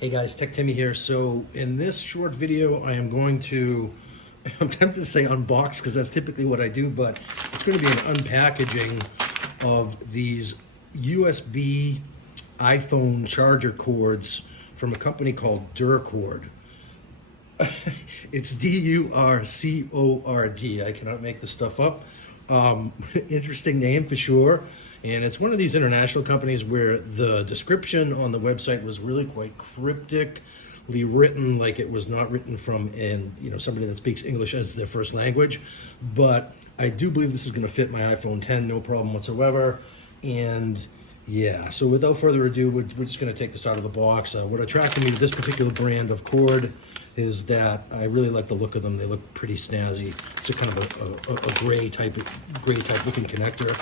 Hey guys, Tech Timmy here. So in this short video, I am going to, I'm tempted to say unbox because that's typically what I do, but it's going to be an unpackaging of these USB iPhone charger cords from a company called Durcord. It's D-U-R-C-O-R-D. I cannot make this stuff up. Interesting name for sure. And it's one of these international companies where the description on the website was really quite cryptically written, like it was not written from somebody that speaks English as their first language. But I do believe this is going to fit my iPhone 10, no problem whatsoever. And yeah, so without further ado, we're just going to take this out of the box. What attracted me to this particular brand of cord is that I really like the look of them. They look pretty snazzy. It's a kind of a gray type looking connector.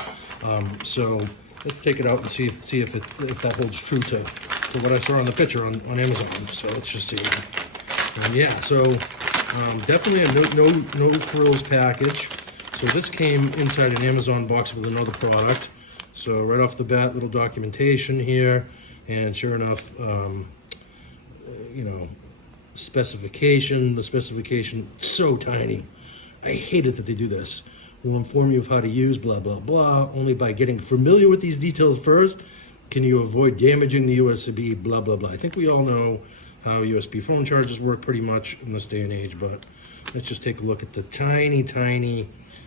So let's take it out and see if that holds true to what I saw on the picture on Amazon. So let's just see. Yeah, so definitely a no frills package. So this came inside an Amazon box with another product. So right off the bat, little documentation here, and sure enough, specification. The specification so tiny. I hate it that they do this. We'll inform you of how to use blah blah blah. Only by getting familiar with these details first can you avoid damaging the USB blah blah blah. I think we all know how USB phone chargers work pretty much in this day and age, but let's just take a look at the tiny,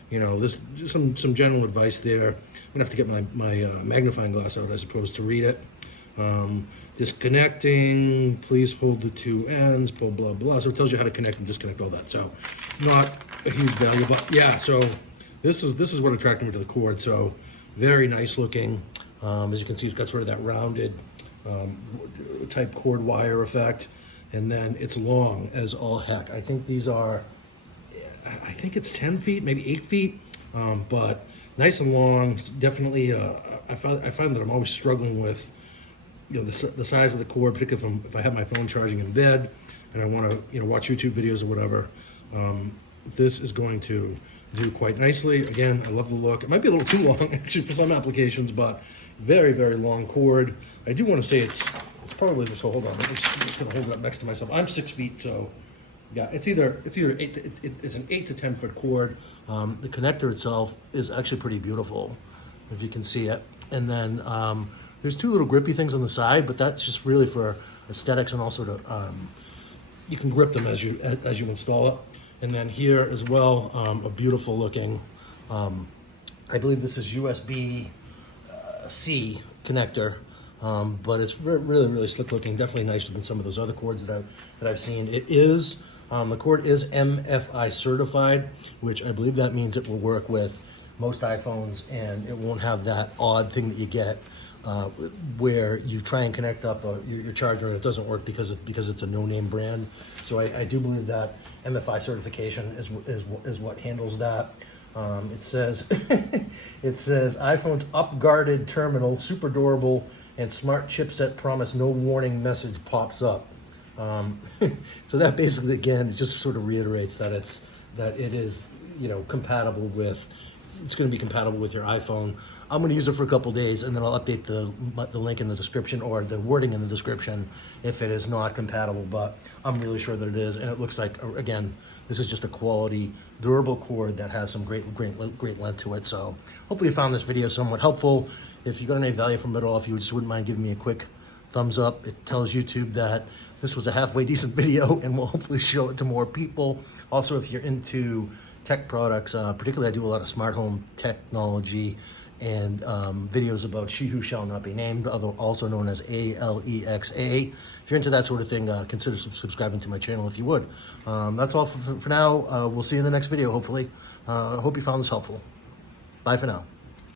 this just some general advice there. I'm gonna have to get my magnifying glass out, I suppose, to read it. Disconnecting, please hold the two ends, blah blah blah. So it tells you how to connect and disconnect, all that. So not a huge value, but yeah, so this is what attracted me to the cord. So very nice looking. As you can see, it's got sort of that rounded type cord wire effect, and then it's long as all heck. I think these are, I think it's 10 feet, maybe 8 feet, but nice and long. Definitely, I find that I'm always struggling with the size of the cord, particularly if I have my phone charging in bed and I want to watch YouTube videos or whatever. This is going to do quite nicely. Again, I love the look. It might be a little too long actually for some applications, but very, very long cord. I do want to say it's probably this. Hold on, I'm just going to hold it up next to myself. I'm 6 feet, so yeah, it's an 8 to 10 foot cord. The connector itself is actually pretty beautiful, if you can see it. And then there's two little grippy things on the side, but that's just really for aesthetics and also to you can grip them as you install it. And then here as well, a beautiful looking, I believe this is USB-C connector, but it's really slick looking, definitely nicer than some of those other cords that I've seen. It is, the cord is MFI certified, which I believe that means it will work with most iPhones and it won't have that odd thing that you get where you try and connect up your charger and it doesn't work because it's a no-name brand. So I do believe that MFI certification is what handles that. It says iPhone's up-guarded terminal, super durable, and smart chipset promise no warning message pops up. So that basically, again, it just sort of reiterates that it is compatible with. It's going to be compatible with your iPhone. I'm going to use it for a couple days, and then I'll update the link in the description or the wording in the description if it is not compatible, but I'm really sure that it is. And it looks like, again, this is just a quality, durable cord that has some great length to it. So hopefully you found this video somewhat helpful. If you got any value from it at all, if you just wouldn't mind giving me a quick thumbs up, it tells YouTube that this was a halfway decent video and we'll hopefully show it to more people. Also, if you're into tech products, particularly I do a lot of smart home technology and videos about She Who Shall Not Be Named, also known as ALEXA. If you're into that sort of thing, consider subscribing to my channel if you would. That's all for now. We'll see you in the next video, hopefully. I hope you found this helpful. Bye for now.